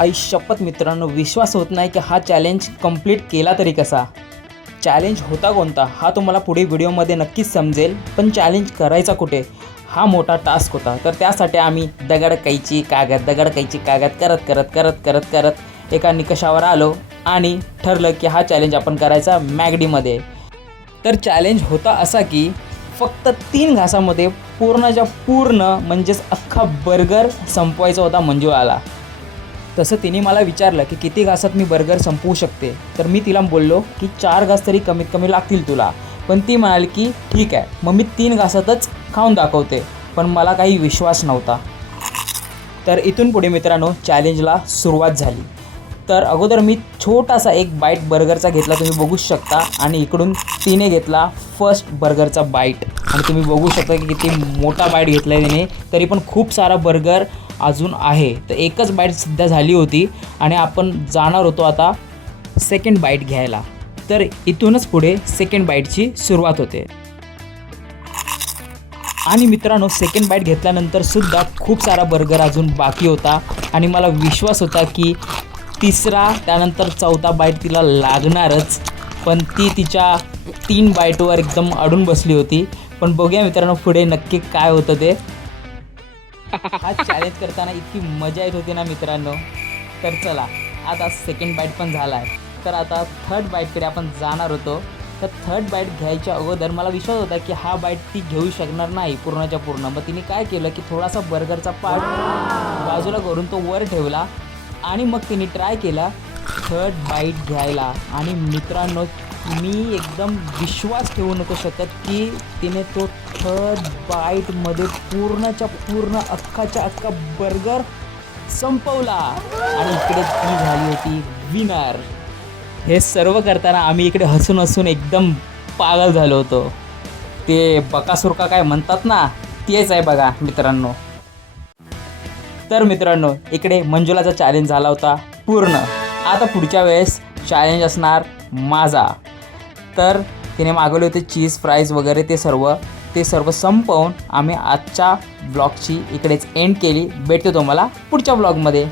आई शपथ मित्रांनो, विश्वास होत नाही की हा चॅलेंज कंप्लीट केला तरी कसा. चॅलेंज होता कोणता हा तुम्हाला पुढे व्हिडिओमध्ये नक्कीच समजेल, पण चॅलेंज करायचा कुठे हा मोठा टास्क होता. तर त्यासाठी आम्ही दगड कैची कागद करत एका निकषावर आलो आणि ठरलं की हा चॅलेंज आपण करायचा मॅगडीमध्ये. तर चॅलेंज होता असा की फक्त 3 घासामध्ये पूर्णच्या पूर्ण म्हणजेच अख्खा बर्गर संपवायचा होता मंजुळाला. तसं तिने मला विचारलं की किती घासात मी बर्गर संपवू शकते. तर मी तिला बोललो की 4 घास तरी कमीत कमी लागतील तुला. पण ती म्हणाली की ठीक आहे, मग मी 3 घासातच खाऊन दाखवते. पण मला काही विश्वास नव्हता. तर इथून पुढे मित्रांनो चॅलेंजला सुरुवात झाली. तर अगोदर मी छोटासा एक बाईट बर्गरचा घेतला, तुम्ही बघू शकता. आणि इकडून तिने घेतला फर्स्ट बर्गरचा बाईट आणि तुम्ही बघू शकता की किती मोठा बाईट घेतला आहे तिने. तरी पण खूप सारा बर्गर अजून आहे. तर एकच बाईट सध्या झाली होती आणि आपण जाणार होतो आता सेकंड बाईट घ्यायला. तर इथूनच पुढे सेकंड बाईटची सुरुवात होते. आणि मित्रांनो सेकंड बाईट घेतल्यानंतर सुद्धा खूप सारा बर्गर अजून बाकी होता आणि मला विश्वास होता की तिसरा त्यानंतर चौथा बाईट तिला लागणारच. पण ती तिच्या 3 बाईटवर एकदम अडून बसली होती. पण बघूया मित्रांनो पुढे नक्की काय होतं ते. हा चॅलेंज करताना इतकी मजा येत होती ना मित्रांनो. तर चला आता सेकंड बाईट पण झाला आहे. तर आता थर्ड बाईटकडे आपण जाणार होतो. तर थर्ड बाईट घ्यायच्या अगोदर मला विश्वास होता की हा बाईट ती घेऊ शकणार नाही पूर्णच्या पूर्ण. मग तिने काय केलं की थोडासा बर्गरचा पार्ट बाजूला करून तो वर ठेवला आणि मग तिने ट्राय केला थर्ड बाईट घ्यायला. आणि मित्रांनो मी एकदम विश्वास ठेवू नको शकत की तिने तो थर्ड बाईटमध्ये पूर्णच्या पूर्ण अख्खाच्या अख्खा बर्गर संपवला आणि इकडे ती झाली होती विनर. हे सर्व करताना आम्ही इकडे हसून हसून एकदम पागल झालो होतो. ते बकासूर का काय म्हणतात ना, तेच आहे बघा मित्रांनो. तर मित्रांनो इकडे मंजुलाचा चॅलेंज झाला होता पूर्ण. आता पुढच्या वेळेस चॅलेंज असणार माझा. तर तिने मागवले होते चीज फ्राईज वगैरे ते सर्व संपवून आम्ही आजच्या ब्लॉगची इकडेच एंड केली. भेटतो तुम्हाला पुढच्या ब्लॉगमध्ये.